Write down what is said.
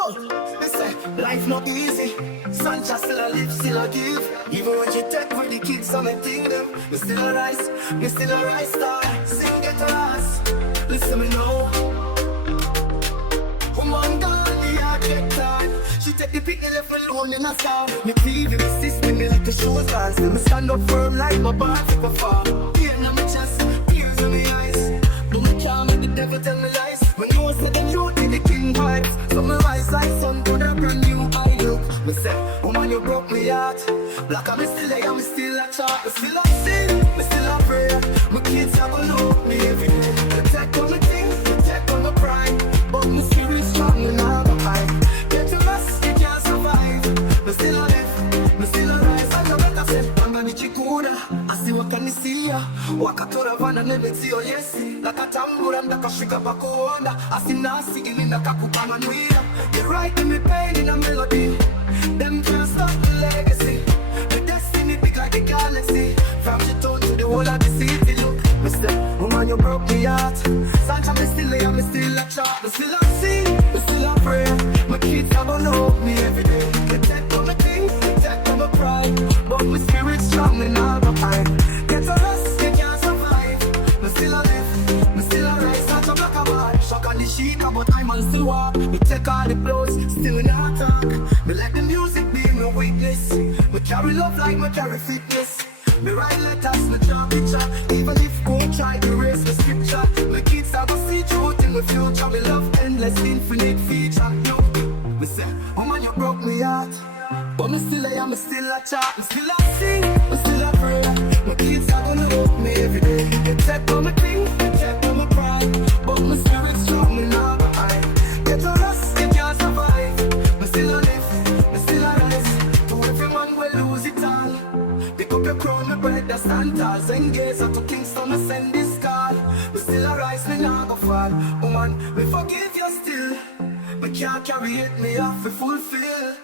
Yo, they say life not easy. Sunshine still a live, still a give. Even when you take with the kids, I'm a thing them. We still a rise, we still a rise star. Sing it to us, listen me now. Woman gone, the heart get tired. She take the picnic left alone in a star. Me TV, me system, me like the shows dance. Me stand up firm like my bar take a fall. Pain in my chest, tears in my eyes. But me can't make the devil tell me lies. When you say them you did the king vibes. So me rise like sun to the brand new eye look. Me say, woman you broke me heart. Black and me still there, me still a chart. Me still a sing, me still a pray. My kids have a love me every day. Protect all my things, protect all my pride. But my spirit strong and I'm a hide. Get your rest, you can't survive. Me still a live, me still a rise. I'm the better set, I'm gonna chikuda. I see what can you see ya. Wakatora vana nemetio yesi. Like a tambura mdaka shika bakuonda. I see nasi ili nakakupanga nwira. You're right in me pain in a melody. Them can't stop the legacy. The destiny big like the galaxy. From the town to the whole of the city. You, Mr. Woman, you broke me heart. Santa, me still here, me still a chart. Me still a sing, me still a pray. My kids are gonna love me every day. Protect all my things, protect all my pride. But my spirit strong and I'll be fine. Get a rest, you can't survive. Me still a live, me still a rise. Not a black and white. Shock on the sheet, but I'm on still walk. Me take all the blows, still in our talk. Me let the music be my weakness. Me carry love like me carry fitness. Me write letters, me draw picture. Even if go try to erase the scripture. My kids are gonna see truth in my future. Me love endless, infinite feature. Yo, me say, oh man, you broke me heart. But me still here, me still a chat. Me still a sing, me still a pray. My kids are gonna love me every day. They take all my things, they take all my pride. But my spirit strong and I'm behind. Get a rest, you can't survive. Me still a live, me still a rise. To every man will lose it all. Pick up your crown, my bread, the stand tall. Send gaze out to Kingston, I send this call. Me still a rise, me not go fall. Woman, me forgive you still. Me can't carry it, me have to fulfill.